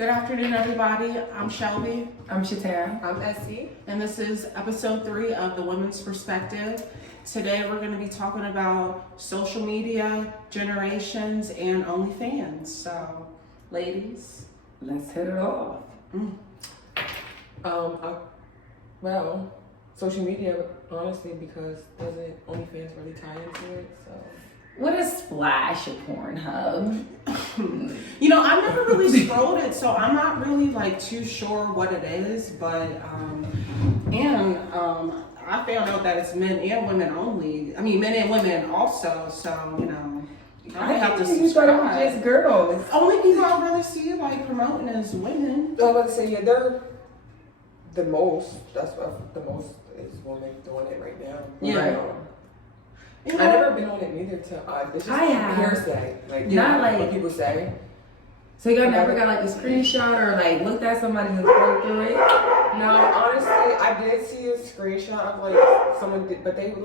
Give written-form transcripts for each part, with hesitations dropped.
Good afternoon, everybody. I'm Shelby. I'm Shatara. I'm Essie. And this is episode 3 of The Women's Perspective. Today we're going to be talking about social media, generations, and OnlyFans. So, ladies. Let's hit it off. Well, social media, honestly, because doesn't OnlyFans really tie into it? So. What a splash of Pornhub. I've never really scrolled it, so I'm not really too sure what it is, but I found out that it's men and women only. I mean, men and women also, so, I have to You thought it was subscribe. just girls. Only people I really see promoting is women. I was about to say, yeah, they're the most. That's what the most is women doing it right now. Yeah. I've never been on it neither. It's just I have. hearsay. Not what people say. So y'all never got a screenshot or looked at somebody and scrolled through it? No, honestly, I did see a screenshot of someone, but they were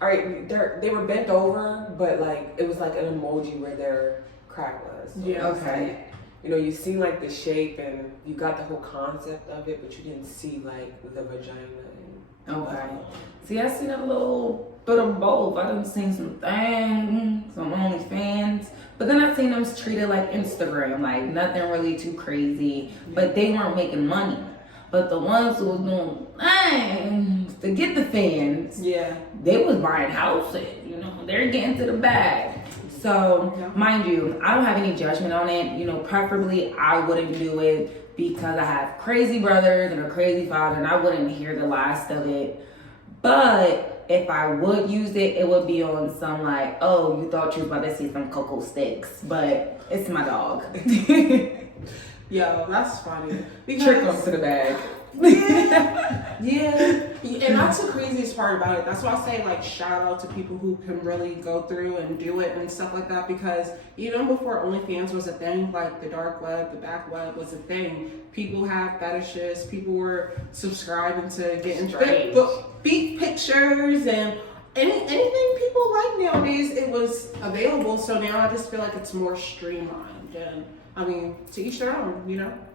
all right, they were bent over, but it was an emoji where their crack was. So Yeah. Okay. You seen the shape and you got the whole concept of it, but you didn't see the vagina. Okay. See, I seen a little bit of both. I done seen some things, some OnlyFans, but then I seen them treated like Instagram, nothing really too crazy, but they weren't making money. But the ones who was doing things to get the fans, Yeah. they was buying houses, they're getting to the bag. So, mind you, I don't have any judgment on it. Preferably I wouldn't do it because I have crazy brothers and a crazy father and I wouldn't hear the last of it. But if I would use it, it would be on some oh, you thought you was about to see some cocoa sticks, but it's my dog. Yo, that's funny. Trick them to the bag. Yeah, and that's the craziest part about it. That's why I say shout out to people who can really go through and do it and stuff like that, because even before OnlyFans was a thing, the dark web, the back web was a thing, people have fetishes, people were subscribing to getting feet pictures and anything people like nowadays, it was available. So now I just feel it's more streamlined, and I mean, to each their own,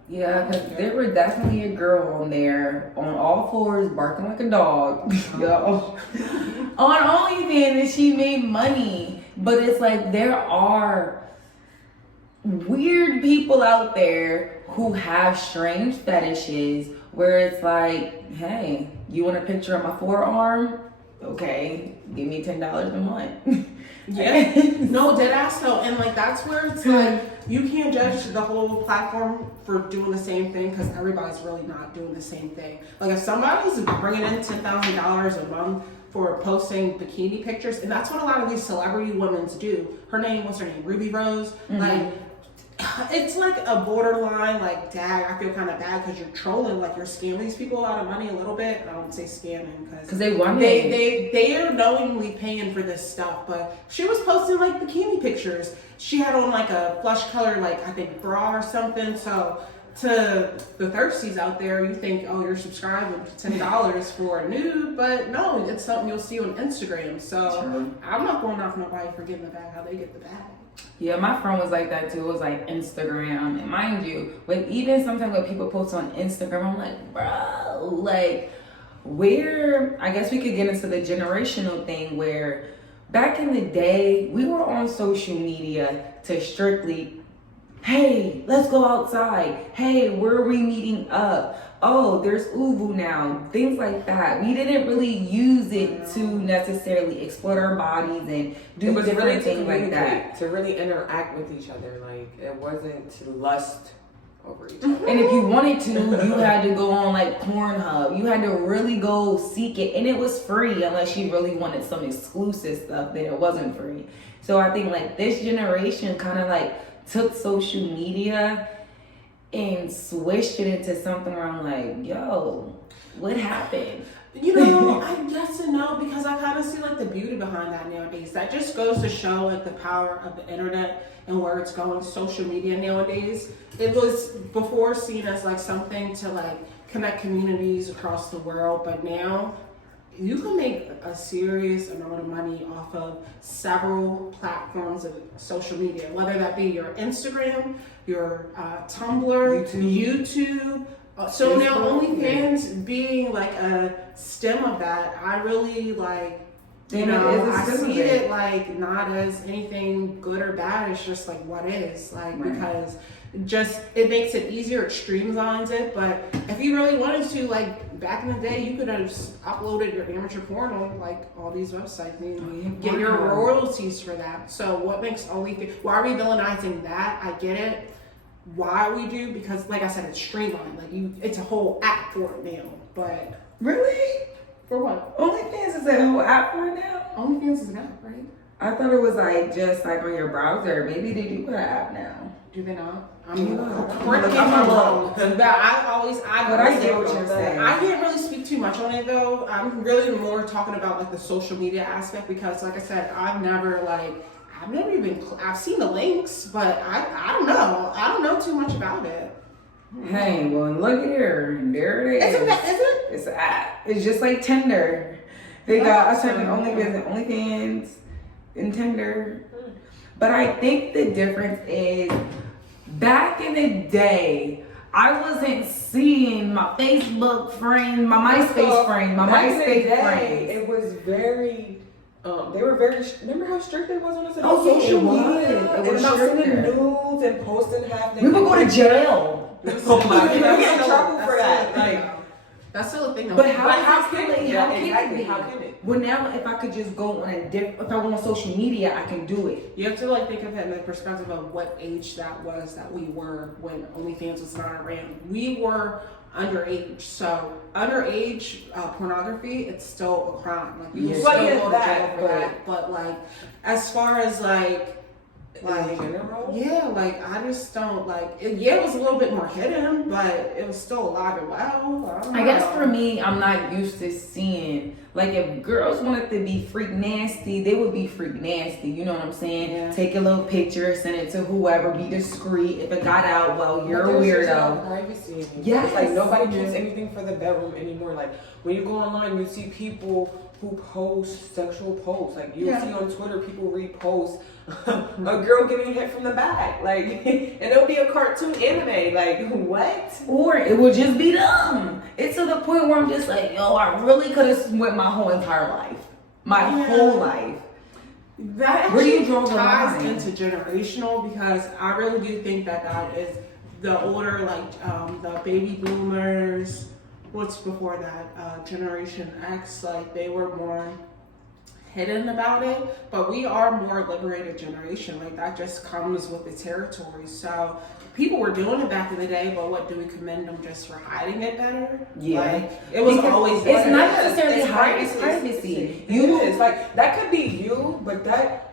Yeah, because there were definitely a girl on there on all fours barking like a dog. Yo. On OnlyFans, and she made money. But it's there are weird people out there who have strange fetishes where it's hey, you want a picture of my forearm? Okay, give me $10 a month. Yeah. No, dead ass though. And that's where it's you can't judge the whole platform for doing the same thing, because everybody's really not doing the same thing. If somebody's bringing in $10,000 a month for posting bikini pictures, and that's what a lot of these celebrity women do. What's her name? Ruby Rose. Mm-hmm. It's a borderline, dang, I feel kind of bad because you're trolling, you're scamming these people out of money a little bit. I don't say scamming because they want they are knowingly paying for this stuff. But she was posting bikini pictures. She had on a flesh color, I think bra or something. So to the thirsties out there, you think, oh, you're subscribing to $10 for a nude, but no, it's something you'll see on Instagram. So True. I'm not going off nobody for getting the bag how they get the bag. Yeah, my friend was like that too. It was Instagram. And mind you, even sometimes when people post on Instagram, I'm bro, where, I guess we could get into the generational thing where back in the day, we were on social media to strictly, hey, let's go outside. Hey, where are we meeting up? Oh, there's Ubu now. Things like that. We didn't really use it to necessarily explore our bodies and do different things like that. To really interact with each other. It wasn't to lust over each other. And if you wanted to, you had to go on Pornhub. You had to really go seek it. And it was free unless you really wanted some exclusive stuff. Then it wasn't free. So I think this generation kind of took social media and switched it into something where I'm yo, what happened? I guess and no, because I kind of see the beauty behind that nowadays. That just goes to show the power of the internet and where it's going. Social media nowadays, it was before seen as something to connect communities across the world, but now you can make a serious amount of money off of several platforms of social media, whether that be your Instagram, your Tumblr, YouTube. So now OnlyFans being like a stem of that, I really like, you know, I see it like not as anything good or bad. It's just like what is, like, because just it makes it easier, it streamlines it. But if you really wanted to, like back in the day, you could have just uploaded your amateur porn on like all these websites and get your royalties for that. So what makes OnlyFans, why are we villainizing that? I get it. Why we do, because like I said, it's streamlined. Like it's a whole app for it now. But really, for what? OnlyFans is a whole app for it now. OnlyFans is an app, right? I thought it was like just like on your browser. Maybe they do put an app now. Do they not? Correct me if I'm wrong. But I get what you're saying. I can't really speak too much on it though. I'm really more talking about like the social media aspect because, like I said, I've never even, I've seen the links, but I don't know. I don't know too much about it. Hey, well, look at her. There it is. Is it? It's an app. It's just like Tinder. They got us having OnlyFans and Tinder. But I think the difference is back in the day, I wasn't seeing my Facebook friends, my MySpace friends, friends. It was very. They were very. Remember how strict it was on us? Social media. It was not sending nudes and posting half. We would go to jail. We get in trouble for that. Like that's still a thing. But how can it be? How can it? Well, now if I could just go on if I go on social media, I can do it. You have to like think of it in the perspective of what age that was that we were when OnlyFans was not around. We were underage, so underage pornography, it's still a crime. Like you can still go to jail for that. But like, as far as like in general, yeah, like I just don't like. It was a little bit more hidden, but it was still alive and well. I guess for me, I'm not used to seeing. Like if girls wanted to be freak nasty, they would be freak nasty. You know what I'm saying? Yeah. Take a little picture, send it to whoever, be discreet. If it got out, well, you're a weirdo. Privacy anymore. Yes. Like nobody keeps anything for the bedroom anymore. Like when you go online, you see people who post sexual posts. Like you'll see on Twitter, people repost a girl getting hit from the back. Like, and it'll be a cartoon anime. Like what? Or it would just be them. It's to the point where I'm just like, yo, I really could have went my whole entire life. My whole life. That actually ties into generational because I really do think that is the older, like the baby boomers, what's before that, Generation X, like they were more hidden about it, but we are more liberated generation. Like that just comes with the territory. So people were doing it back in the day, but what do we commend them just for hiding it better? Yeah, like, it was always. It's not necessarily hiding privacy. You is like that could be you, but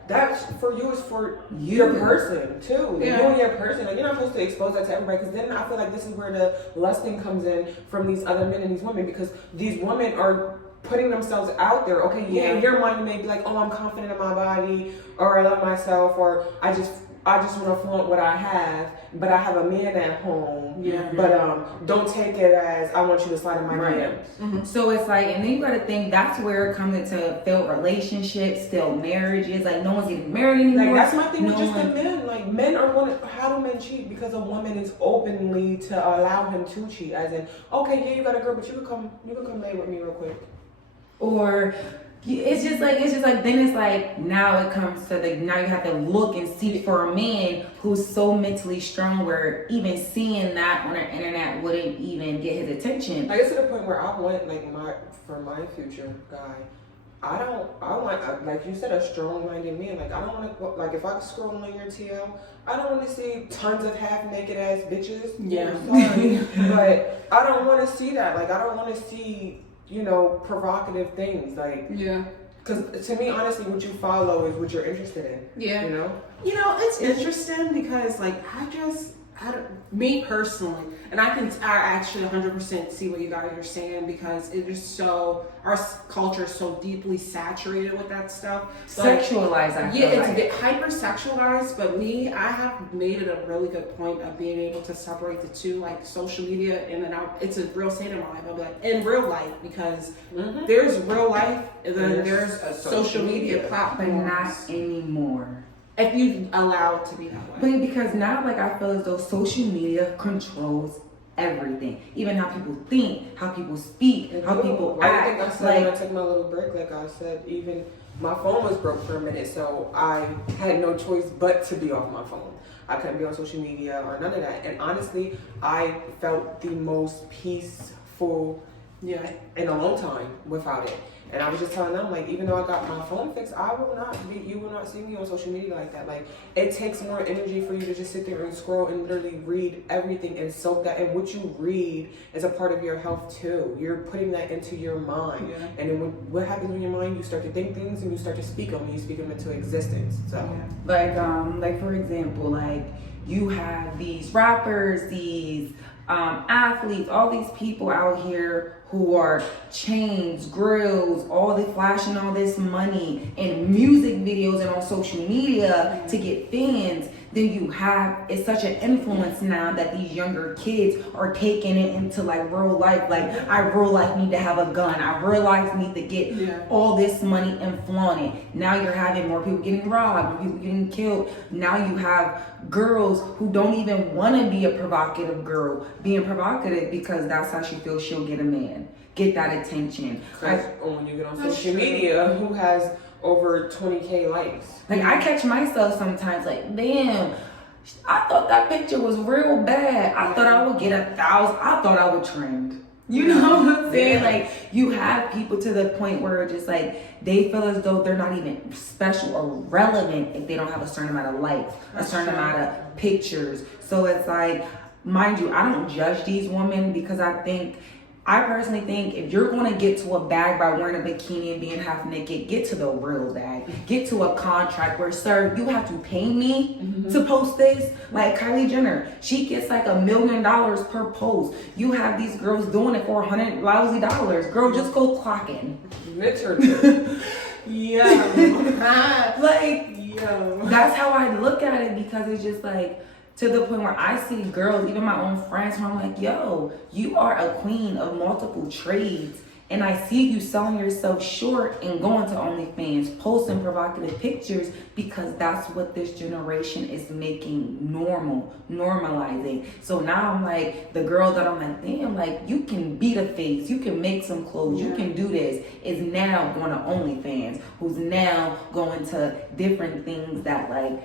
that's for you is for your person too. You and your person. Like you're not supposed to expose that to everybody because then I feel like this is where the lusting comes in from these other men and these women because these women are putting themselves out there. Okay, in your mind you may be like, oh, I'm confident in my body, or I love myself, or I just want to flaunt what I have, but I have a man at home. Yeah. But don't take it as I want you to slide in my DMs. Mm-hmm. So it's like, and then you got to think that's where it comes into failed relationships, failed marriages. Like no one's getting married anymore. Like that's my thing with just the men. Like men are how do men cheat? Because a woman is openly to allow him to cheat. As in, okay, you got a girl, but you can come lay with me real quick. Or it's just like then it's like now it comes to now you have to look and seek for a man who's so mentally strong where even seeing that on the internet wouldn't even get his attention. Like it's to the point where I want for my future guy, I want like you said, a strong-minded man. Like I don't want to like if I scroll on your TL, I don't want to see tons of half-naked ass bitches. Yeah, sorry, but I don't want to see that. Like I don't want to see provocative things. Like because to me, honestly, what you follow is what you're interested in. Yeah, you know, it's interesting because like me personally, and I actually 100% see what you guys are saying, because it is so, our culture is so deeply saturated with that stuff. Sexualized, I feel yeah, it's like. a bit hyper sexualized, but I have made it a really good point of being able to separate the two, like social media, and then it's a real state of my life. I'll be like, in real life, because there's real life, and then there's a social media platform. But not anymore. If you allow it to be that way. But because now, like, I feel as though social media controls everything. Even how people think, how people speak, how people I think I act. said Like, when I took my little break, like I said, even my phone was broke for a minute, so I had no choice but to be off my phone. I couldn't be on social media or none of that. And honestly, I felt the most peaceful in a long time without it. And I was just telling them, like, even though I got my phone fixed, you will not see me on social media like that. Like, it takes more energy for you to just sit there and scroll and literally read everything and soak that. And what you read is a part of your health too. You're putting that into your mind. Yeah. And then what happens in your mind, you start to think things and you start to speak them and you speak them into existence. So, like for example, like, you have these rappers, these athletes, all these people out here who are chains, grills, all the flashing all this money in music videos and on social media to get fans. Then you have, it's such an influence now that these younger kids are taking it into like real life. Like, I real life need to have a gun. I real life need to get all this money and flaunt it. Now you're having more people getting robbed, more people getting killed. Now you have girls who don't even want to be a provocative girl being provocative because that's how she feels she'll get a man, get that attention. because when you get on social media, who has over 20K likes? Like, I catch myself sometimes like, damn, I thought that picture was real bad. I thought I would get 1,000. I thought I would trend. You know what I'm saying? Like, you have people to the point where just like, they feel as though they're not even special or relevant if they don't have a certain amount of likes, a certain amount of pictures. So it's like, mind you, I don't judge these women because I personally think if you're going to get to a bag by wearing a bikini and being half naked, get to the real bag. Get to a contract where, sir, you have to pay me to post this. Like Kylie Jenner, she gets like $1 million per post. You have these girls doing it for $100 lousy. Girl, just go clocking. Literally. That's how I look at it, because it's just like, to the point where I see girls, even my own friends, who I'm like, yo, you are a queen of multiple trades. And I see you selling yourself short and going to OnlyFans, posting provocative pictures, because that's what this generation is making normalizing. So now I'm like, the girl that I'm like, damn, like, you can beat a face, you can make some clothes, you can do this, is now going to OnlyFans, who's now going to different things that, like,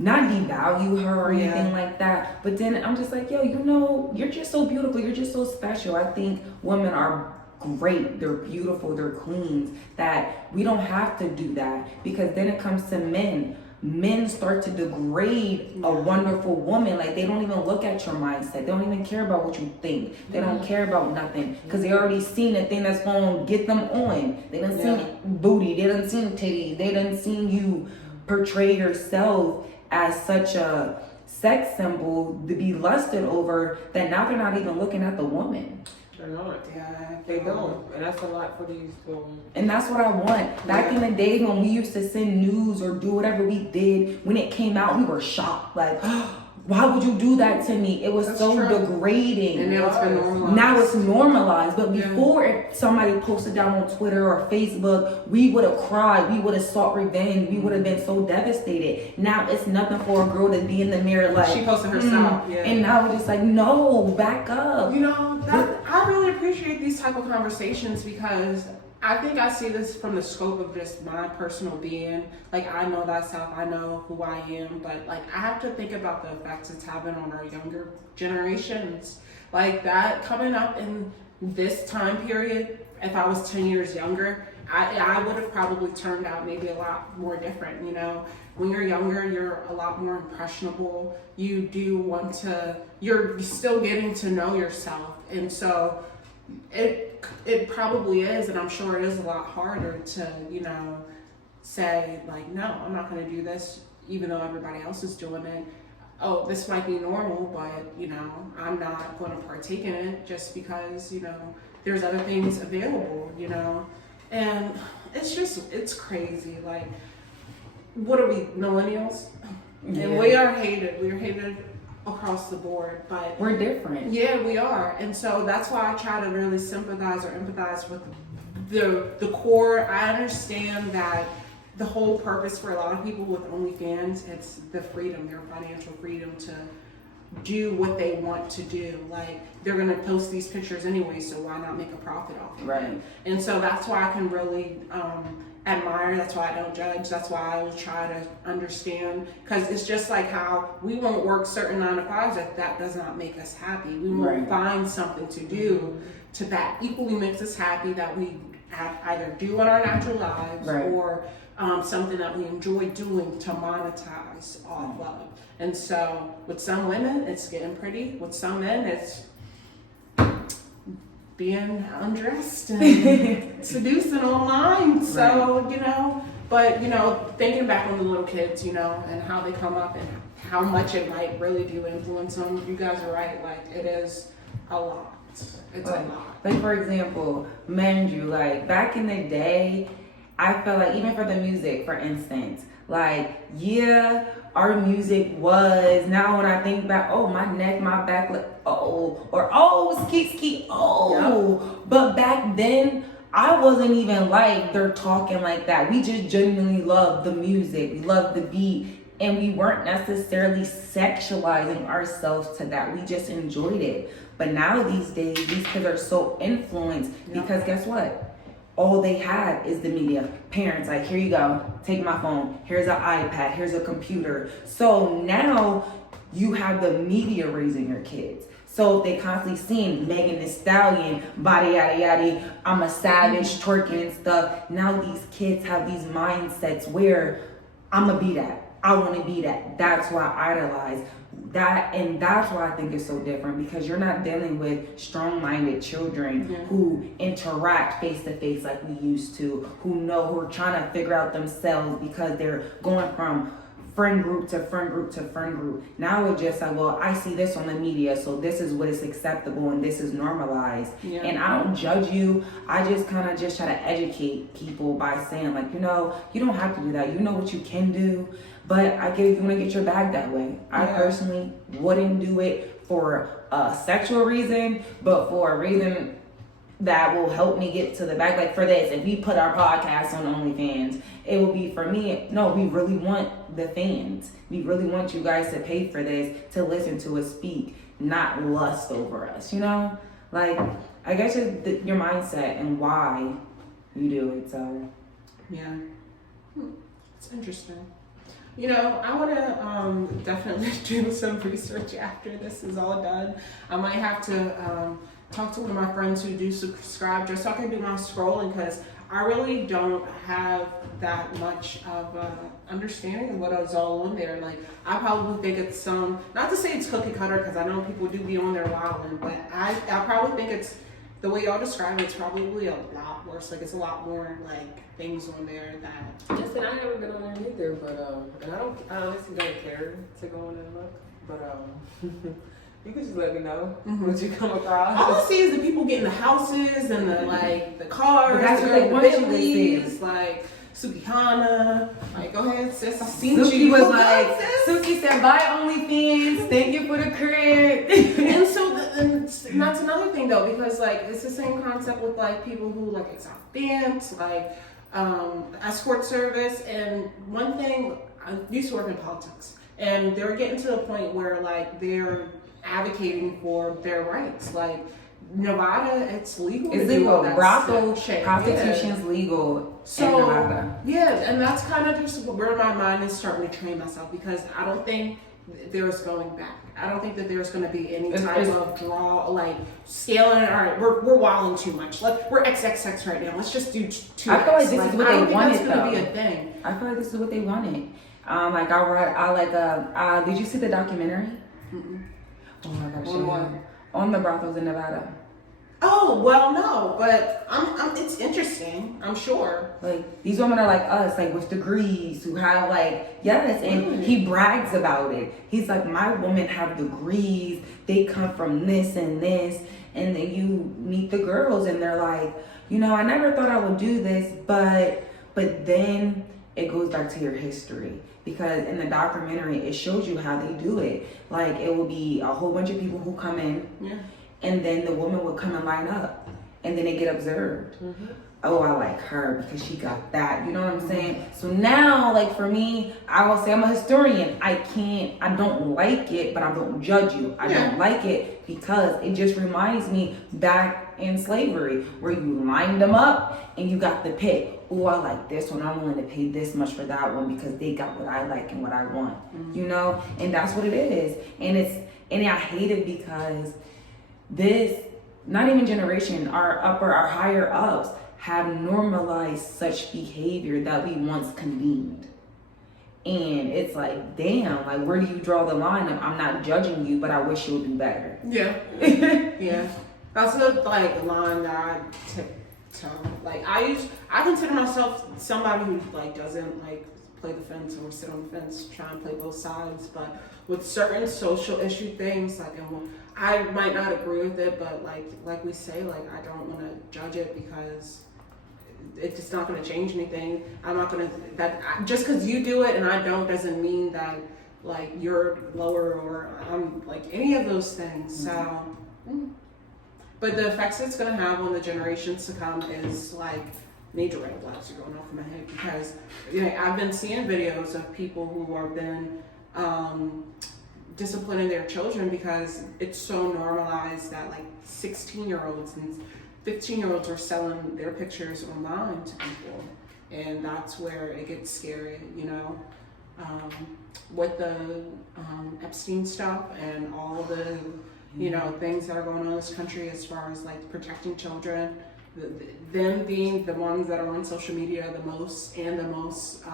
not devalue her or anything like that. But then I'm just like, yo, you know, you're just so beautiful. You're just so special. I think women are great. They're beautiful. They're queens. That we don't have to do that, because then it comes to men. Men start to degrade a wonderful woman. Like, they don't even look at your mindset. They don't even care about what you think. They don't care about nothing, because they already seen the thing that's going to get them on. They done seen booty. They done seen titties. They done seen you portray yourself as such a sex symbol to be lusted over, that now they're not even looking at the woman. They're not. They don't. And that's a lot for these And that's what I want. Back in the day when we used to send news or do whatever we did, when it came out, we were shocked. Like, why would you do that to me? It was degrading. And now it's been normalized. Now it's normalized. But before, if somebody posted down on Twitter or Facebook, we would have cried. We would have sought revenge. We would have been so devastated. Now it's nothing for a girl to be in the mirror like, she posted herself. And now we're just like, no, back up. You know, I really appreciate these type of conversations, because I think I see this from the scope of just my personal being. Like, I know thyself, I know who I am, but like, I have to think about the effects it's having on our younger generations. Like, that coming up in this time period, if I was 10 years younger, I would have probably turned out maybe a lot more different. You know, when you're younger, you're a lot more impressionable. You do want to, you're still getting to know yourself. And so it probably is, and I'm sure it is a lot harder to, you know, say like, no, I'm not going to do this, even though everybody else is doing it. oh, this might be normal, but you know, I'm not going to partake in it just because, you know, there's other things available, you know. And it's crazy. Like, what are we, millennials? Yeah. And we are hated. We're hated across the board, but we're different. Yeah, we are. And so that's why I try to really sympathize or empathize with the core. I understand that the whole purpose for a lot of people with OnlyFans, it's the freedom, their financial freedom to do what they want to do. Like, they're going to post these pictures anyway, so why not make a profit off of Right. it? And so that's why I can really admire, that's why I don't judge, that's why I will try to understand, because it's just like how we won't work certain 9-to-5s if that does not make us happy. We won't Right. find something to do that equally makes us happy, that we either do in our natural lives, Right. or something that we enjoy doing to monetize off of. And so with some women, it's getting pretty. With some men, it's being undressed and seducing online. So, you know, but, you know, thinking back on the little kids, you know, and how they come up and how much it might really do influence them, you guys are right. Like, it is a lot. It's a lot. Like, for example, mind you, like, back in the day, I felt like, even for the music, for instance, like, yeah, our music was, now when I think back, oh, my neck, my back, like, oh, or oh, skeet, oh. Yep. But back then, I wasn't even like, they're talking like that. We just genuinely loved the music, we loved the beat, and we weren't necessarily sexualizing ourselves to that. We just enjoyed it. But now these days, these kids are so influenced because guess what? All they have is the media. Parents, like, here you go, take my phone, here's an iPad, here's a computer. So now you have the media raising your kids. So they constantly seeing Megan Thee Stallion, body yada yada, I'm a savage, twerking and stuff. Now these kids have these mindsets where I'm gonna be that. I wanna be that. That's why I idolize that, and that's why I think it's so different, because you're not dealing with strong-minded children who interact face-to-face like we used to, who are trying to figure out themselves because they're going from friend group to friend group to friend group. Now it's just like, well, I see this on the media, so this is what is acceptable and this is normalized. And I don't judge you. I just kind of just try to educate people by saying, like, you know, you don't have to do that. You know what you can do. But I get, you want to get your bag that way. I personally wouldn't do it for a sexual reason, but for a reason that will help me get to the bag. Like, for this, if we put our podcast on OnlyFans, it will be for me. No, we really want the fans. We really want you guys to pay for this, to listen to us speak, not lust over us, you know? Like, I guess your mindset and why you do it, so. Yeah. It's interesting. You know, I want to definitely do some research after this is all done. I might have to talk to one of my friends who do subscribe just so I can do my scrolling, because I really don't have that much of understanding of what is all on there. Like, I probably think it's not to say it's cookie cutter, because I know people do be on there wilding, but I probably think it's, the way y'all describe it, it's probably a lot worse. Like, it's a lot more, like, things on there that... Listen, I haven't been on there either, but, and I honestly don't care to go on and look, but, you can just let me know what you come across. All I see is the people getting the houses and the, like, the cars, but that's what they want you to see. Like, Sukihana, like, go ahead, sis, I seen Suki you. was like, Suki said, buy OnlyFans, thank you for the crib. And so, and that's another thing though, because like, it's the same concept with like people who like exotic dance, like escort service. And one thing, I used to work in politics, and they're getting to the point where like they're advocating for their rights. Like, Nevada, it's legal. It's legal. Brothel prostitution's legal. So, in Nevada. Yeah, and that's kind of just where my mind is starting to train myself, because I don't think there's going back. I don't think that there's going to be any type of draw, like scaling. All right, we're wilding too much. Like, we're XXX right now. Let's just do 2X. I feel like this is what they wanted, though. Gonna be a thing. I feel like this is what they wanted. Did you see the documentary? Mm-mm. Oh my gosh, on the brothels in Nevada. Oh well, no, but it's interesting. I'm sure. Like these women are like us, like with degrees, who have like yes, and he brags about it. He's like, my women have degrees. They come from this and this, and then you meet the girls, and they're like, you know, I never thought I would do this, but then it goes back to your history. Because in the documentary, it shows you how they do it. Like, it will be a whole bunch of people who come in, and then the woman would come and line up, and then they get observed. Oh, I like her because she got that. You know what I'm saying? So now, like for me, I will say I'm a historian. I don't like it, but I don't judge you. I don't like it because it just reminds me back in slavery where you lined them up and you got the pick. Oh, I like this one. I'm willing to pay this much for that one because they got what I like and what I want. You know? And that's what it is. And I hate it because this, not even generation, our higher ups have normalized such behavior that we once condemned. And it's like, damn, like where do you draw the line of I'm not judging you, but I wish you would do better. Yeah. Yeah. That's the like line that I tell. Like I consider myself somebody who like doesn't like play the fence or sit on the fence, try and play both sides. But with certain social issue things, like I might not agree with it, but like we say, like I don't want to judge it because it's just not going to change anything. I'm not going to just because you do it and I don't doesn't mean that like you're lower or I'm like any of those things. So, but the effects it's going to have on the generations to come is like major red flags are going off in my head because you know I've been seeing videos of people who have been disciplining their children because it's so normalized that like 16-year-olds and 15-year-olds are selling their pictures online to people, and that's where it gets scary, you know, with the Epstein stuff and all the, you know, things that are going on in this country as far as like protecting children, them being the ones that are on social media the most and the most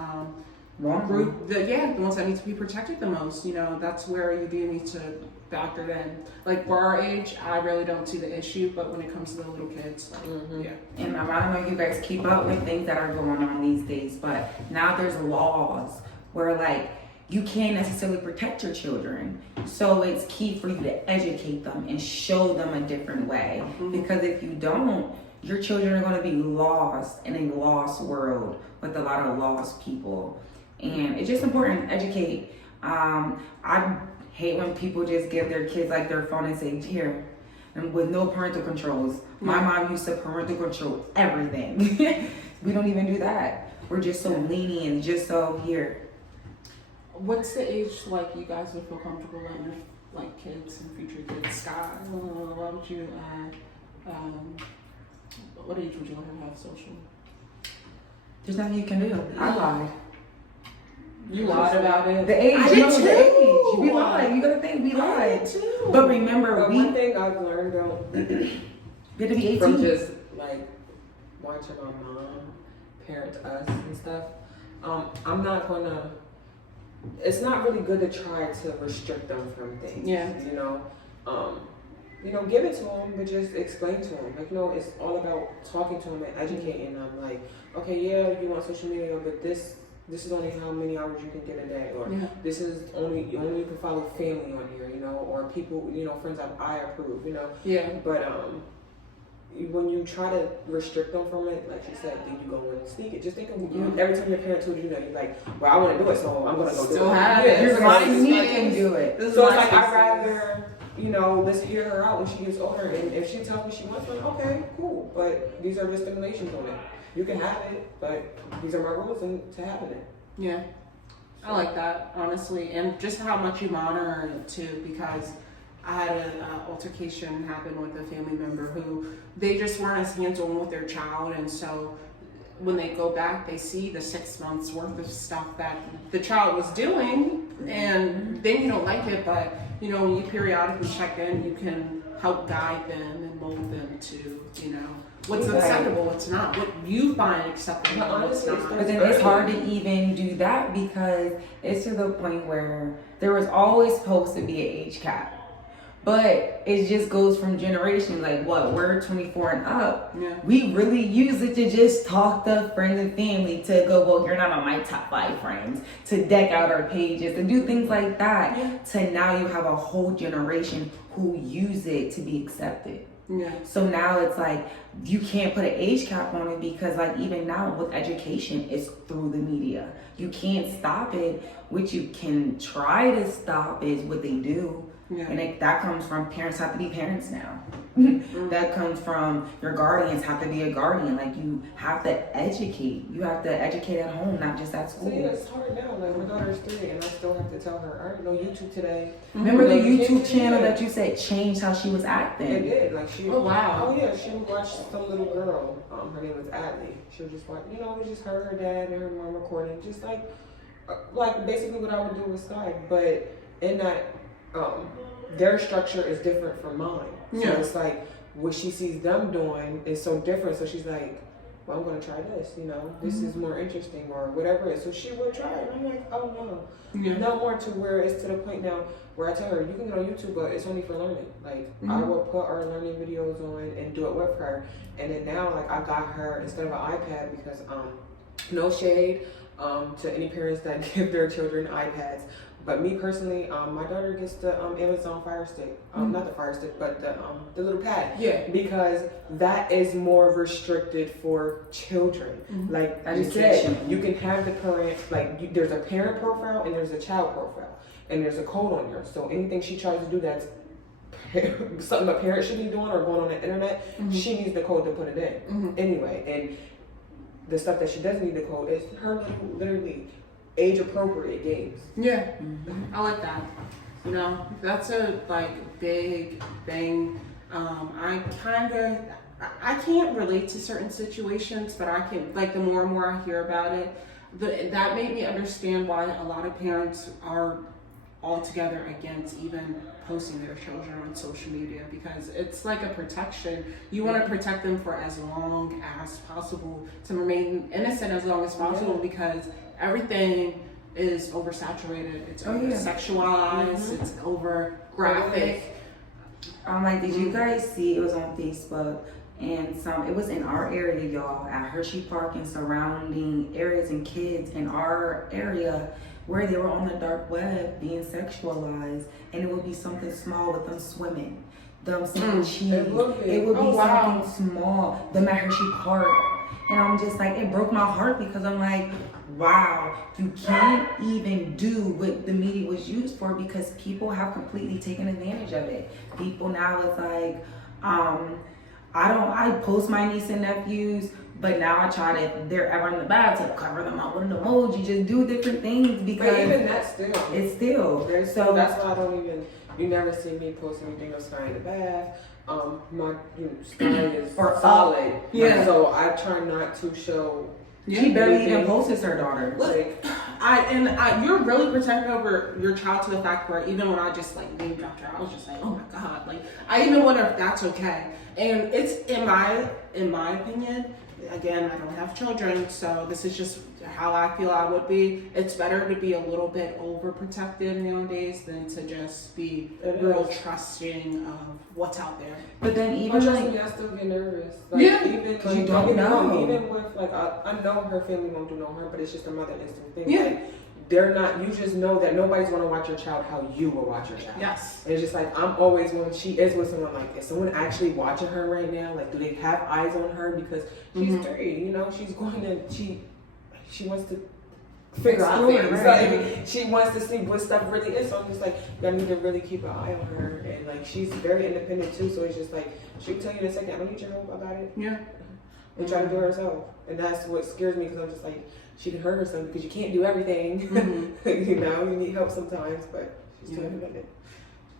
group, the ones that need to be protected the most, you know, that's where you do need to factor in. Like for our age, I really don't see the issue, but when it comes to the little kids, like, yeah. And I don't know if you guys keep up with things that are going on these days, but now there's laws where like you can't necessarily protect your children. So it's key for you to educate them and show them a different way. Because if you don't, your children are going to be lost in a lost world with a lot of lost people. And it's just important to educate. I hate when people just give their kids like their phone and say, here, and with no parental controls. My mom used to parental control everything. We don't even do that. We're just so lenient, just so here. What's the age like you guys would feel comfortable letting your like kids and future kids? Sky, what would you what age would you let her have social? There's nothing you can do. I lied. You lied about it. The age. I did too. The age. We lied. You gotta think we lied. I did too. But remember, But one thing I've learned though, we had to be 18. from just like watching my mom parent us and stuff, I'm not gonna. It's not really good to try to restrict them from things. Yeah. You know, give it to them, but just explain to them. Like, you know, it's all about talking to them and educating them. Like, okay, yeah, you want social media, but this is only how many hours you can get a day, or this is only you can follow family on here, you know, or people, you know, friends that I approve, you know. Yeah. But when you try to restrict them from it, like you said, then you go and sneak it. Just think of every time your parent told you, you're like, well, I want to do it, so I'm gonna go Still do it. have it. You're Right. like, you can do it. This is So it's my like I'd sister. rather, you know, let's hear her out when she gets older, and if she tells me she wants one, okay, cool. But these are the stipulations on it. You can have it, but these are my rules and to having it. Yeah. I like that, honestly, and just how much you monitor it too, because I had an altercation happen with a family member who they just weren't as hands-on with their child, and so when they go back, they see the 6 months worth of stuff that the child was doing, and then you don't like it, but you know, when you periodically check in, you can help guide them and mold them to, you know, what's acceptable, what's not, what you find acceptable, and what's not. But then it's hard to even do that because it's to the point where there was always supposed to be an age cap. But it just goes from generation. Like what, we're 24 and up. Yeah. We really use it to just talk to friends and family, to go, well, you're not on my top 5 friends, to deck out our pages, to do things like that. Yeah. To now you have a whole generation who use it to be accepted. Yeah. So now it's like you can't put an age cap on it, because like even now with education, it's through the media. You can't stop it. What you can try to stop is what they do. Yeah. And that comes from parents have to be parents now. Mm-hmm. That comes from your guardians have to be a guardian. Like you have to educate. You have to educate at home, not just at school. So yeah, it's hard now. Like my daughter's 3, and I still have to tell her, I already know YouTube today. Remember the Like, YouTube kids- channel yeah. that you said changed how she was It acting? did. Like she. Oh, wow. Oh yeah, she would watch some little girl. Her name was Adley. She would just watch. You know, it was just her dad, and her mom recording, just like basically what I would do with Sky. But in that, their structure is different from mine. So Yeah. it's like what she sees them doing is so different. So she's like, well, I'm gonna try this. You know, this is more interesting or whatever it is. So she would try it. And I'm like, oh no. Yeah. No more to where it's to the point now where I tell her, you can get on YouTube, but it's only for learning. Like, I will put our learning videos on and do it with her. And then now, like, I got her, instead of an iPad, because, no shade to any parents that give their children iPads. But me personally, my daughter gets the Amazon Fire Stick. Not the Fire Stick, but the little pad. Yeah. Because that is more restricted for children. Like you said, Education. you can have the parent, there's a parent profile and there's a child profile. And there's a code on yours. So anything she tries to do that's something a parent should be doing or going on the internet, she needs the code to put it in. Anyway, and the stuff that she doesn't need the code is her literally age appropriate games. Yeah, I like that. You know, that's a big thing. I can't relate to certain situations, but I can, the more and more I hear about it, that made me understand why a lot of parents are altogether against even posting their children on social media, because it's like a protection. You want to protect them for as long as possible, to remain innocent as long as possible, because everything is oversaturated. It's over sexualized. It's over graphic. Did you guys see, it was on Facebook, and it was in our area, y'all, at Hershey Park and surrounding areas, and kids in our area where they were on the dark web being sexualized, and it would be something small with them swimming, them saying cheese. It would be something small, them at Hershey Park. And I'm just like, it broke my heart, because I'm like, wow, you can't even do what the media was used for, because people have completely taken advantage of it. People now, it's like, I post my niece and nephews, but now I try to, if they're ever in the bathtub, cover them up with an emoji, just do different things, because But even that still. it's still. So that's why I don't even, you never see me post anything of Sky in the bath. My Sky is Or solid. Yeah. So I try not to show. She barely even posts her daughter. You're really protective over your child, to the fact where even when I just name dropped her, I was just like, oh my god, I even wonder if that's okay. And it's in my opinion. Again, I don't have children, so this is just how I feel I would be. It's better to be a little bit overprotected nowadays than to just be real trusting of what's out there. But then But even trust me, I still get nervous. Yeah. Because you don't know. Even with I know her family won't do no harm, but it's just a mother instinct thing. Yeah. They're not. You just know that nobody's gonna watch your child how you will watch your child. Yes. And it's just I'm always, when she is with someone, is someone actually watching her right now? Do they have eyes on her? Because she's 3, you know, she's going to, she wants to figure out Explore, things. right. She wants to see what stuff really is. So I'm just you need to really keep an eye on her. And she's very independent too. So it's just she'll tell you in a second, I don't need your help about it. Yeah. And try to do it herself. And that's what scares me, because I'm just she can hurt herself, because you can't do everything. You know, you need help sometimes, but she's too independent.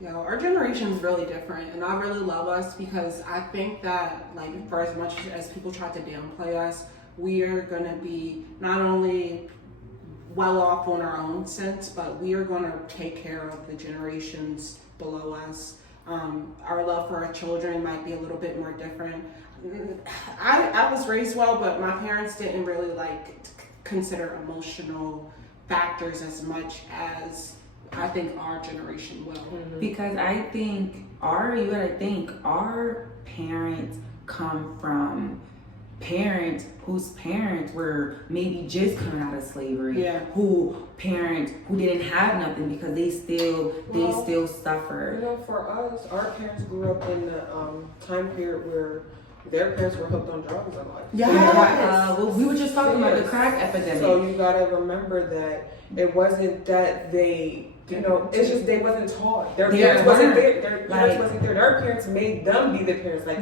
Our generation is really different, and I really love us, because I think that for as much as people try to downplay us, we are going to be not only well off on our own sense, but we are going to take care of the generations below us. Our love for our children might be a little bit more different. I was raised well, but my parents didn't really consider emotional factors as much as I think our generation will. Because I think our parents come from parents whose parents were maybe just coming out of slavery, parents who didn't have nothing because they still suffer. You know, for us, our parents grew up in the time period where their parents were hooked on drugs a lot. Well, we were just talking about the crack epidemic. So you gotta remember that it wasn't that they, you know, it's just they wasn't taught. Their parents wasn't there. Their parents wasn't there. Their parents made them be the parents. Like,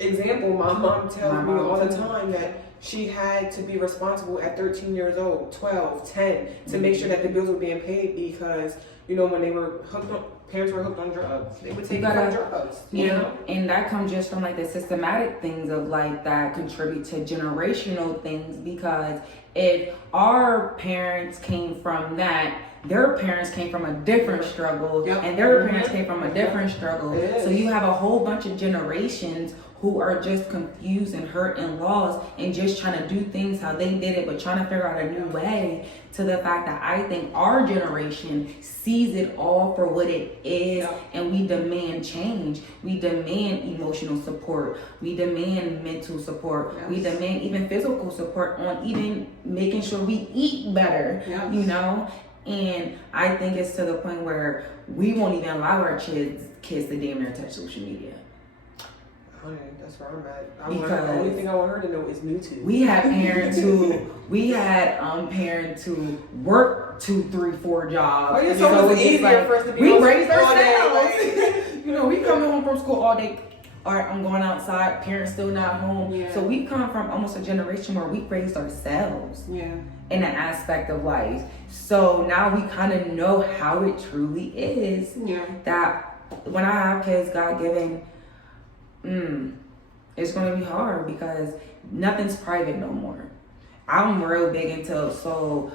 example, my mom tells me all the time that she had to be responsible at 13 years old, 12, 10, to make sure that the bills were being paid because, you know, when they were hooked on, parents were hooked on drugs. They would take drugs. You know? And that comes just from like the systematic things of like that contribute to generational things, because if our parents came from that, their parents came from a different struggle, and their parents came from a different struggle. So you have a whole bunch of generations who are just confused and hurt and lost and just trying to do things how they did it, but trying to figure out a new way, to the fact that I think our generation sees it all for what it is, and we demand change. We demand emotional support. We demand mental support. We demand even physical support on even making sure we eat better, you know? And I think it's to the point where we won't even allow our kids to damn near touch social media. Honey, that's where I'm at. The only thing I want her to know is YouTube. We had parents who worked 2, 3, 4 jobs. Oh, yeah, so it was easier for us to be we raised ourselves. Like, you know, we coming home from school all day. All right, I'm going outside. Parents still not home. So we come from almost a generation where we raised ourselves. In an aspect of life. So now we kind of know how it truly is. That when I have kids, God given, it's going to be hard because nothing's private no more. I'm real big into, so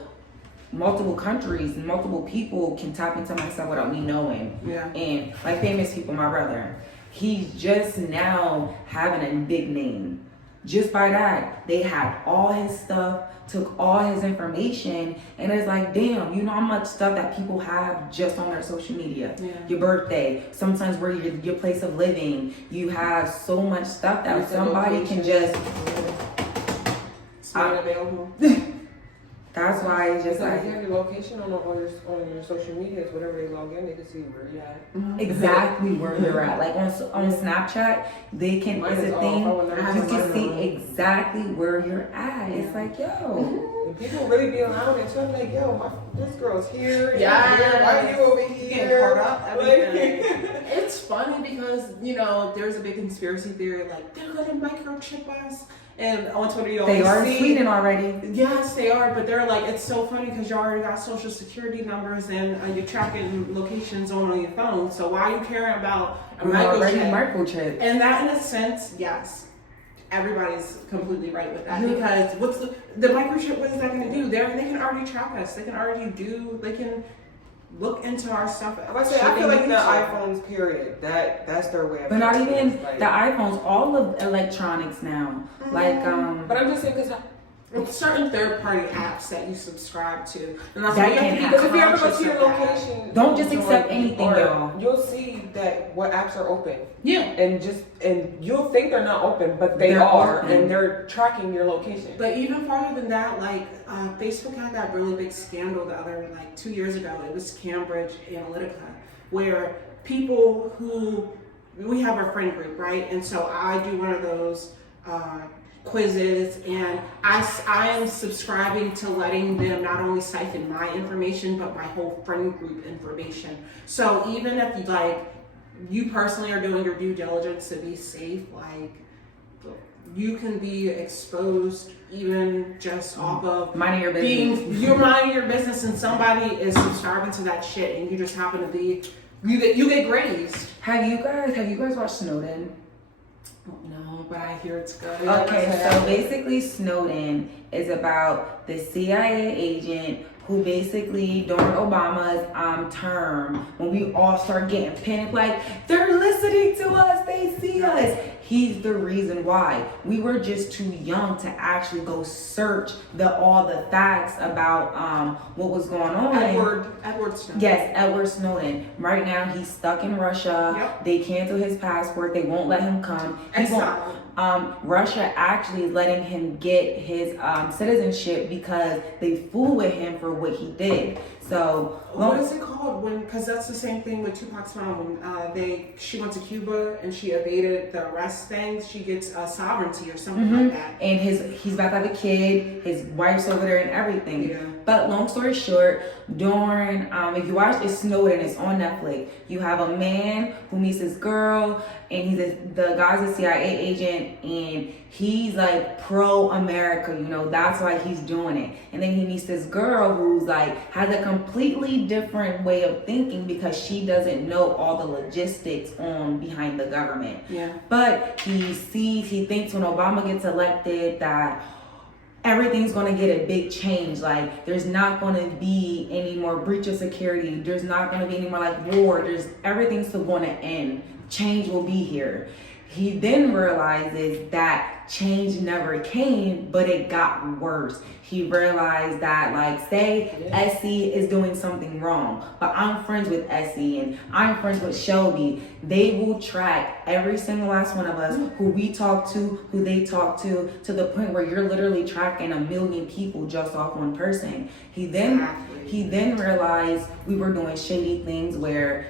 multiple countries and multiple people can tap into my stuff without me knowing. And like famous people, my brother, he's just now having a big name. Just by that, they had all his stuff, took all his information, and it's like, damn, you know how much stuff that people have just on their social media. Your birthday, sometimes where your place of living, you have so much stuff that somebody can just... It's not available. That's why it's just like... If you have your location on your social medias, whatever they log in, they can see where you're at. Exactly where you're at. Like on Snapchat, they can, it's a thing, you can see exactly where you're at. It's like, yo. And people really be allowing it too. I'm like, yo, this girl's here. Why are you over here? It's funny because, you know, there's a big conspiracy theory, like, they're going to microchip us. And on Twitter, you always see... They are in Sweden already. Yes, they are. But they're like, it's so funny because you already got social security numbers and you're tracking locations on your phone. So why are you caring about a microchip? And that, in a sense, yes. Everybody's completely right with that. Because what's the microchip, what is that going to do? They can already track us. They can look into our stuff. I feel like the iPhones, period. That's their way of. But not even the iPhones. All of electronics now. Like But I'm just saying because certain third-party apps that you subscribe to, and that's that why can because if you ever go to your location, don't just accept anything, y'all. You'll see that what apps are open. And you'll think they're not open, but they're are, and they're tracking your location. But even farther than that, like Facebook had that really big scandal the other 2 years ago. It was Cambridge Analytica, where people we have our friend group, right? And so I do one of those quizzes, and I am subscribing to letting them not only siphon my information but my whole friend group information. So even if you personally are doing your due diligence to be safe, you can be exposed even just off of minding your business. You're minding your business and somebody is subscribing to that shit and you just happen to be you get grazed. Have you guys watched Snowden? No, but I hear it's good. Okay, so basically Snowden is about the CIA agent who basically during Obama's term, when we all start getting panicked, like, they're listening to us, they see us. He's the reason why. We were just too young to actually go search all the facts about what was going on. Edward Snowden. Yes, Edward Snowden. Right now, he's stuck in Russia. Yep. They canceled his passport. They won't let him come. Exile. Russia actually is letting him get his citizenship because they fooled with him for what he did. So what is it called? Because that's the same thing with Tupac's mom. When she went to Cuba and she evaded the arrest things, she gets sovereignty or something like that. And he's about to have a kid. His wife's over there and everything. Yeah. But long story short, during if you watch It's Snowden, it's on Netflix. You have a man who meets this girl, and the guy's a CIA agent, and he's like pro-America, that's why he's doing it. And then he meets this girl who's like has a completely different way of thinking because she doesn't know all the logistics behind the government. Yeah. But he thinks when Obama gets elected that everything's going to get a big change. Like, there's not going to be any more breach of security. There's not going to be any more like war. Everything's going to end. Change will be here. He then realizes that change never came, but it got worse. He realized that, like, say Essie is doing something wrong, but I'm friends with Essie and I'm friends with Shelby. They will track every single last one of us, who we talk to, who they talk to the point where you're literally tracking 1 million people just off one person. He then realized we were doing shady things where,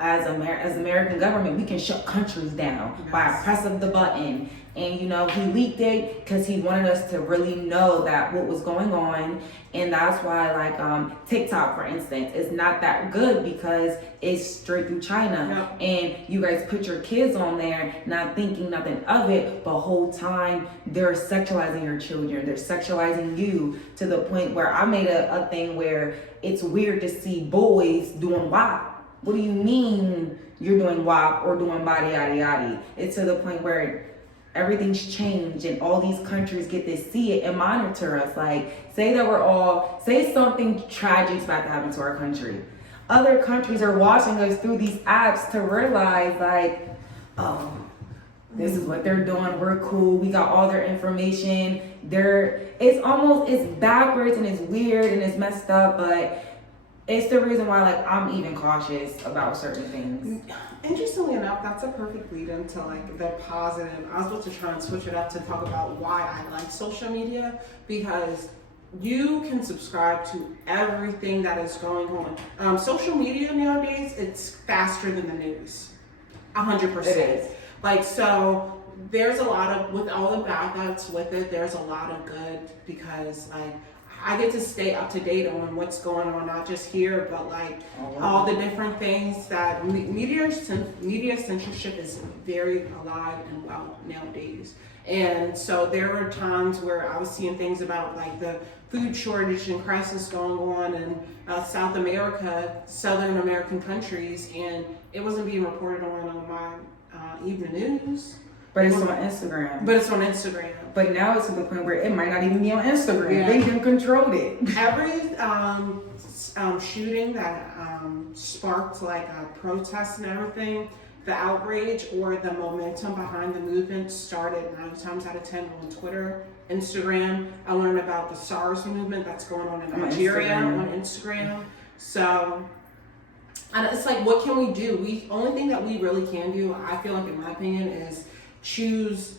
as American government, we can shut countries down by a press of the button. And he leaked it because he wanted us to really know that what was going on. And that's why, like, TikTok, for instance, is not that good because it's straight through China. Yeah. And you guys put your kids on there not thinking nothing of it, but whole time they're sexualizing your children. They're sexualizing you to the point where I made a thing where it's weird to see boys doing WAP. What do you mean you're doing WAP or doing body yada yada? It's to the point where everything's changed and all these countries get to see it and monitor us. Like, say something tragic's about to happen to our country. Other countries are watching us through these apps to realize, like, oh, this is what they're doing. We're cool. We got all their information. It's backwards and it's weird and it's messed up, but it's the reason why, like, I'm even cautious about certain things. Interestingly enough, that's a perfect lead into like the positive. I was about to try and switch it up to talk about why I like social media, because you can subscribe to everything that is going on. Social media nowadays, it's faster than the news. 100%. It is. Like, so there's a lot of, with all the bad that's with it, there's a lot of good, because like I get to stay up to date on what's going on, not just here, but like all the different things that media censorship is very alive and well nowadays. And so there were times where I was seeing things about like the food shortage and crisis going on in South America, Southern American countries, and it wasn't being reported on my evening news. But it's on Instagram. But now it's to the point where it might not even be on Instagram. Yeah. They even controlled it. Every shooting that sparked like a protest and everything, the outrage or the momentum behind the movement started 9 times out of 10 on Twitter, Instagram. I learned about the SARS movement that's going on in Nigeria on Instagram. So, and it's like, what can we do? Only thing that we really can do, I feel like, in my opinion, is choose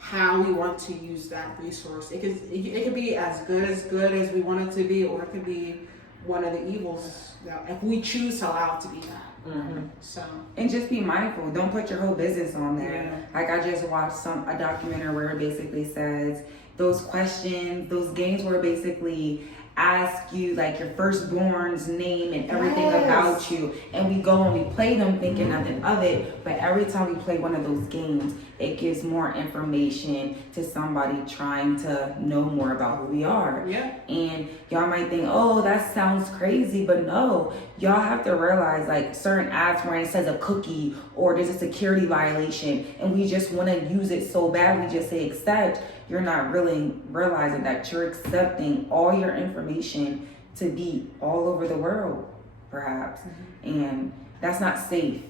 how we want to use that resource. It could be as good as we want it to be, or it could be one of the evils that if we choose to allow it to be that. Mm-hmm. So, and just be mindful. Don't put your whole business on there. Yeah. Like, I just watched a documentary where it basically says those questions, those games where it basically ask you like your firstborn's name and everything about you, and we go and we play them thinking nothing of it, but every time we play one of those games, it gives more information to somebody trying to know more about who we are. Yeah. And y'all might think, oh, that sounds crazy, but no, y'all have to realize, like, certain apps where it says a cookie or there's a security violation and we just want to use it so bad, we just say accept. You're not really realizing that you're accepting all your information to be all over the world, perhaps. And that's not safe.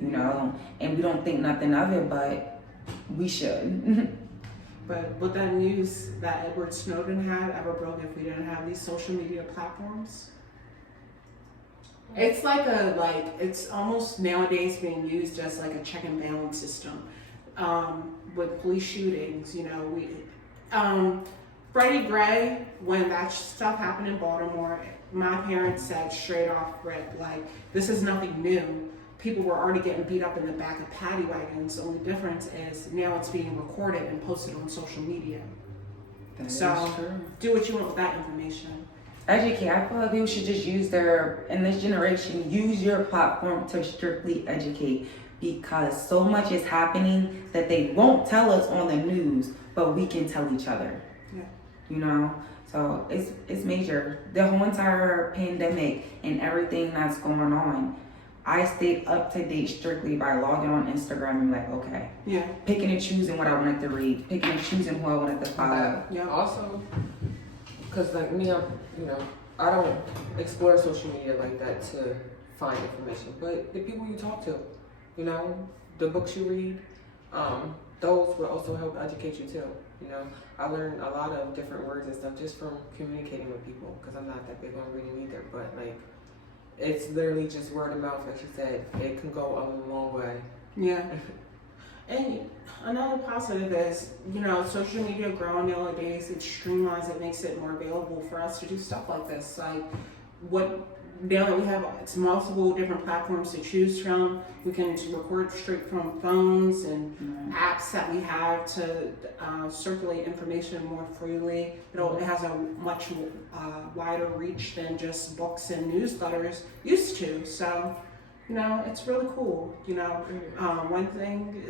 you know, and we don't think nothing of it, but we should. But would that news that Edward Snowden had ever broke if we didn't have these social media platforms? It's it's almost nowadays being used as like a check and balance system. With police shootings, you know, Freddie Gray, when that stuff happened in Baltimore, my parents said straight off rip, like, this is nothing new. People were already getting beat up in the back of paddy wagons. The only difference is now it's being recorded and posted on social media. So do what you want with that information. Educate. I feel like people should just in this generation, use your platform to strictly educate, because so much is happening that they won't tell us on the news, but we can tell each other. Yeah. You know? So it's major. The whole entire pandemic and everything that's going on, I stayed up to date strictly by logging on Instagram and like, okay, yeah, picking and choosing what I wanted to read, picking and choosing who I wanted to follow. Yeah. Also, because like me, I don't explore social media like that to find information, but the people you talk to, you know, the books you read, those will also help educate you too. You know, I learned a lot of different words and stuff just from communicating with people, because I'm not that big on reading either, but like, it's literally just word of mouth, like you said. It can go a long way. Yeah. And another positive is, you know, social media growing nowadays, it streamlines, it makes it more available for us to do stuff like this. Like, now that we have multiple different platforms to choose from, we can record straight from phones and apps that we have to circulate information more freely. It has a much wider reach than just books and newsletters used to. So, you know, it's really cool. You know, one thing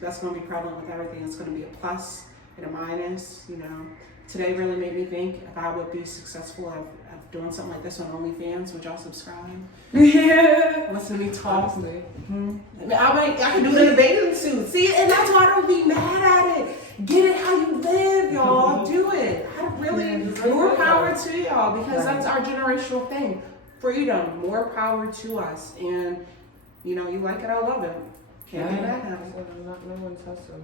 that's going to be prevalent with everything. It's going to be a plus and a minus. You know, today really made me think if I would be successful of doing something like this on OnlyFans, would y'all subscribe? Yeah. Listen to me talk. Mm-hmm. I can do the bathing suit. See, and that's why I don't be mad at it. Get it how you live, y'all. Do it. I really, more power to y'all, because that's our generational thing. Freedom, more power to us. And, you know, you like it, I love it. Can't be mad at it. No one's hustle.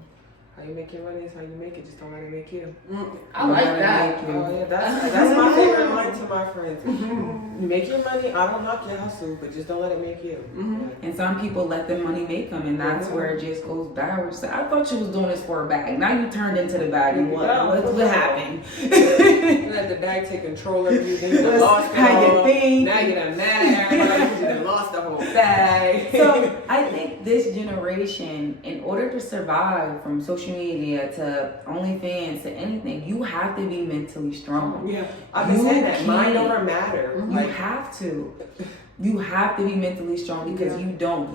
How you make your money is how you make it. Just don't let it make you. I like that. Oh yeah, that's my favorite line to my friends. You make your money. I don't knock your hustle, but just don't let it make you. And some people let the money make them, and that's where it just goes backwards. So I thought you was doing this for a bag. Now you turned into the bag. What happened? You let the bag take control of you. Then you lost how you think. Now you're done mad at everybody because you done lost the whole bag. So I think this generation, in order to survive from social media to OnlyFans to anything, you have to be mentally strong. Yeah, I've been saying that. Mind over matter. You have to. You have to be mentally strong, because you don't.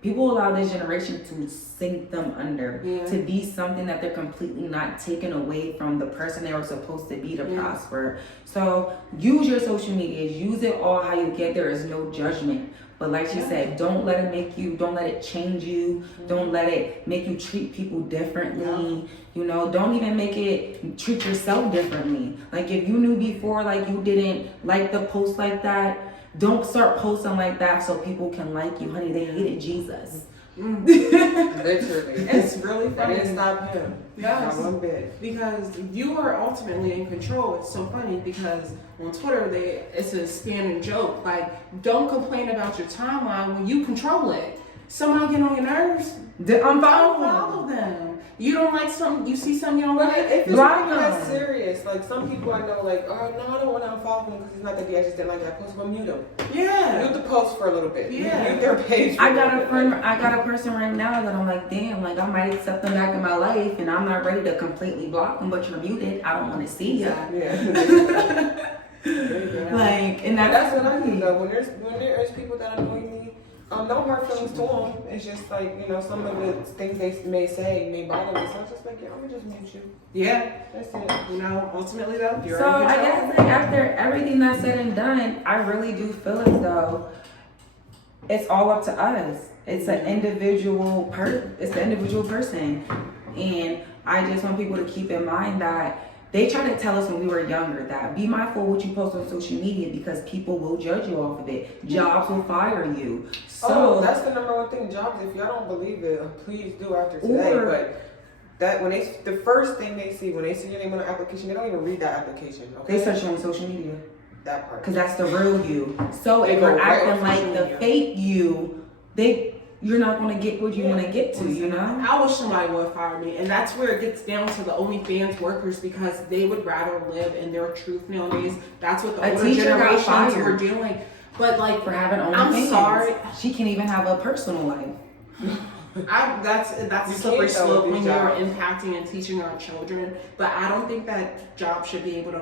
People allow this generation to sink them under, to be something that they're completely not taken away from the person they were supposed to be to prosper. So use your social media, use it all how you get. There is no judgment. But like she said, don't let it make you, don't let it change you. Don't let it make you treat people differently. You know, don't even make it treat yourself differently. Like if you knew before, like you didn't like the post like that, don't start posting like that so people can like you. Honey, they hated Jesus. Literally. It's really funny. That didn't stop him. Yes. Not one bit. Because you are ultimately in control. It's so funny because on Twitter, it's a standing joke. Like, don't complain about your timeline when you control it. Somebody get on your nerves, unfollow them. You don't like something, you see something you don't like. If it's not that serious, like some people I know, like, oh no, I don't want to unfollow him because he's not that deep. I just didn't like that post. But mute him. Yeah. Mute the post for a little bit. Yeah. Mute their page. I got a person right now that I'm like, damn, like I might accept them back in my life, and I'm not ready to completely block them, but you're muted. I don't want to see you. Yeah. Like, and that's what I mean though. When there's people that annoy me. No hard feelings to them. It's just like, you know, some of the things they may say may bother me. So I'm just like, yeah, I'm gonna just mute you. Yeah. That's it. You know, ultimately though, you're so I guess like after everything that's said and done, I really do feel as though it's all up to us. It's an individual person. And I just want people to keep in mind that they tried to tell us when we were younger that be mindful what you post on social media because people will judge you off of it. Jobs will fire you. So that's the number one thing, jobs. If y'all don't believe it, please do after today. But that the first thing they see when they see your name on an application, they don't even read that application. Okay, they search you on social media. That part. Because that's the real you. So They if go you're right acting on like social the media. fake you, you're not gonna get what you want to get to, you know? I wish somebody would fire me, and that's where it gets down to the OnlyFans workers because they would rather live in their truth nowadays. That's what the older teacher got generations fired were doing. But like For having OnlyFans. I'm sorry. She can't even have a personal life. That's You a slippery can't tell slope with when these you're jobs. impacting and teaching our children. But I don't think that job should be able to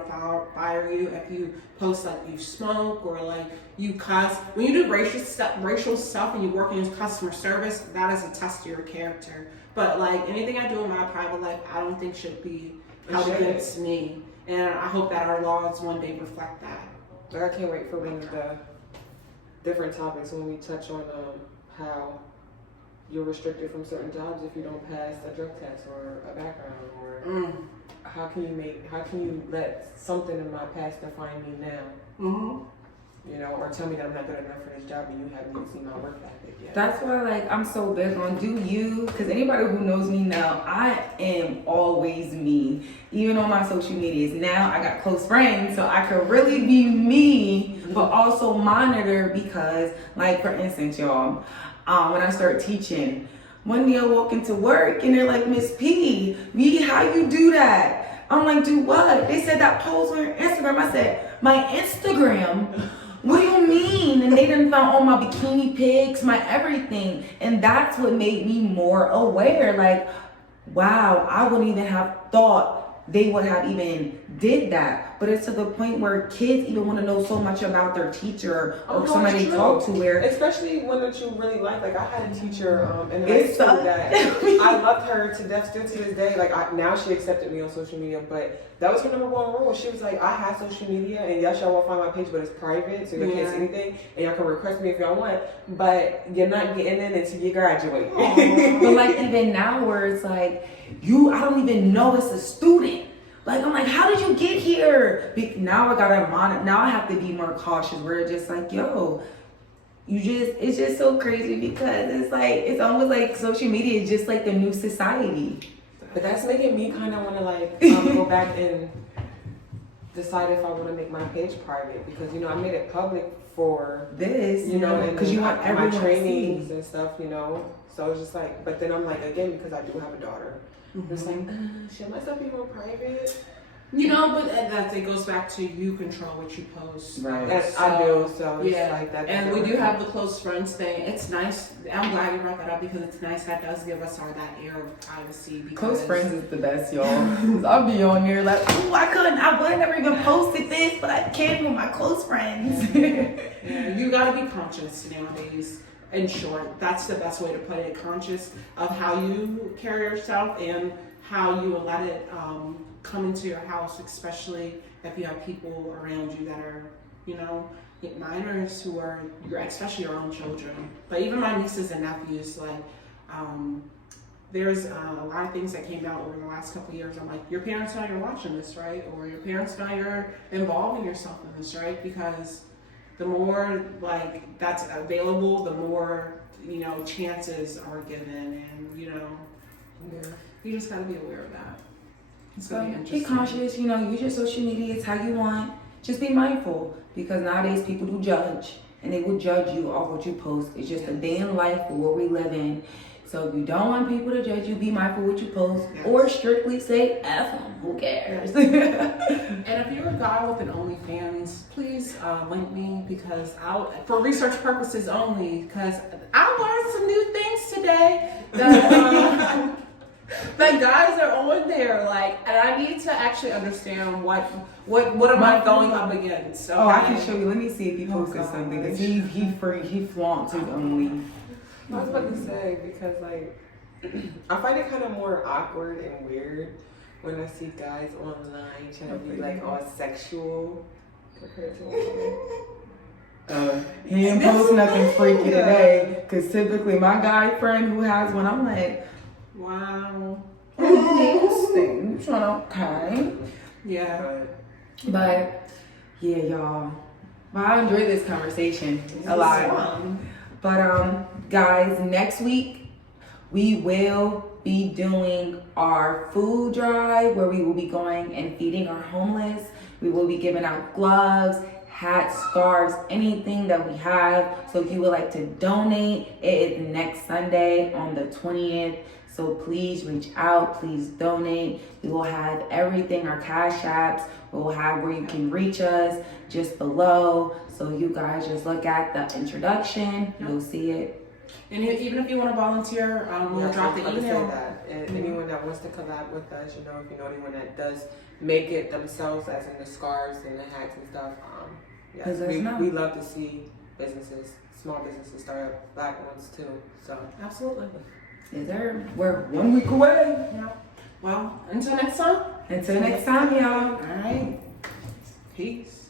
fire you if you post like you smoke or like you cuss. When you do racial stuff and you work in customer service, that is a test of your character. But like anything I do in my private life, I don't think should be held against me. And I hope that our laws one day reflect that. Like I can't wait for one of the different topics when we touch on how you're restricted from certain jobs if you don't pass a drug test or a background, or how can you let something in my past define me now? Mm-hmm. You know, or tell me that I'm not good enough for this job and you haven't even seen my work ethic yet. That's why, like, I'm so big on do you, because anybody who knows me now, I am always me, even on my social medias. Now I got close friends, so I could really be me, but also monitor because, like, for instance, y'all, when I start teaching, one day I walk into work and they're like, Miss P, how you do that? I'm like, do what? They said that post on your Instagram. I said, my Instagram? What do you mean? And they done found all my bikini pics, my everything. And that's what made me more aware. Like, wow, I wouldn't even have thought they would have even did that. But it's to the point where kids even want to know so much about their teacher or somebody they talk to where... Especially one that you really like. Like I had a teacher in high It's school that I loved her to death still to this day. Like now she accepted me on social media, but that was her number one rule. She was like, I have social media and yes, y'all will find my page, but it's private, so you can't see anything. And y'all can request me if y'all want, but you're not getting in until you graduate. But like even now where it's like, I don't even know it's a student. Like, I'm like, how did you get here? Now I gotta monitor. Now I have to be more cautious. Where it's just like, yo, it's just so crazy because it's like, it's almost like social media is just like the new society. But that's making me kind of want to like go back and decide if I want to make my page private because I made it public for this, because you want everyone my trainings to see. and stuff, So it's just like, but then I'm like again because I do have a daughter. It's like, should my stuff be more private? But that it goes back to you control what you post. Right. I do, so it's yeah. like that. And we do have the close friends thing. It's nice. I'm glad you brought that up because it's nice. That does give us that air of privacy. Because close friends is the best, y'all. I'll be on there like, ooh, I would have never even posted this, but I can with my close friends. Yeah, you gotta be conscious nowadays. In short, that's the best way to put it. Conscious of how you carry yourself and how you will let it come into your house, especially if you have people around you that are, minors who are especially your own children. But even my nieces and nephews, like, there's a lot of things that came out over the last couple of years. I'm like, your parents know you're watching this, right? Or your parents know you're involving yourself in this, right? Because the more like that's available, the more chances are given, and you just gotta be aware of that. So be conscious, use your social media, it's how you want. Just be mindful because nowadays people do judge and they will judge you off what you post. It's just a day in life for what we live in. So if you don't want people to judge you, be mindful what you post or strictly say F them. Who cares? And if you're a guy with an OnlyFans, please link me because for research purposes only, because I learned some new things today that that guys are on there, and I need to actually understand what am I going up against. Okay? Oh, I can show you. Let me see if he posted something because he flaunts his Only. I was about to say because I find it kind of more awkward and weird when I see guys online trying to be all sexual compared to women. He didn't post nothing freaky today because typically my guy friend who has one, I'm like, wow. interesting. Okay. Yeah. But yeah, y'all. Well, I enjoyed this conversation a lot. But guys, next week we will be doing our food drive where we will be going and feeding our homeless. We will be giving out gloves, hats, scarves, anything that we have. So if you would like to donate, it is next Sunday on the 20th. So please reach out, please donate. We will have everything, our cash apps. We will have where you can reach us just below. So you guys just look at the introduction, you'll see it. And even if you want to volunteer, we'll drop the email. That. And anyone that wants to collab with us, you know, if you know anyone that does make it themselves, as in the scarves and the hats and stuff, yes, we love to see businesses, small businesses start up, black ones too. So Absolutely. Is there? We're 1 week away. Yeah. Well, until next time. Until next time, y'all. All right. Peace.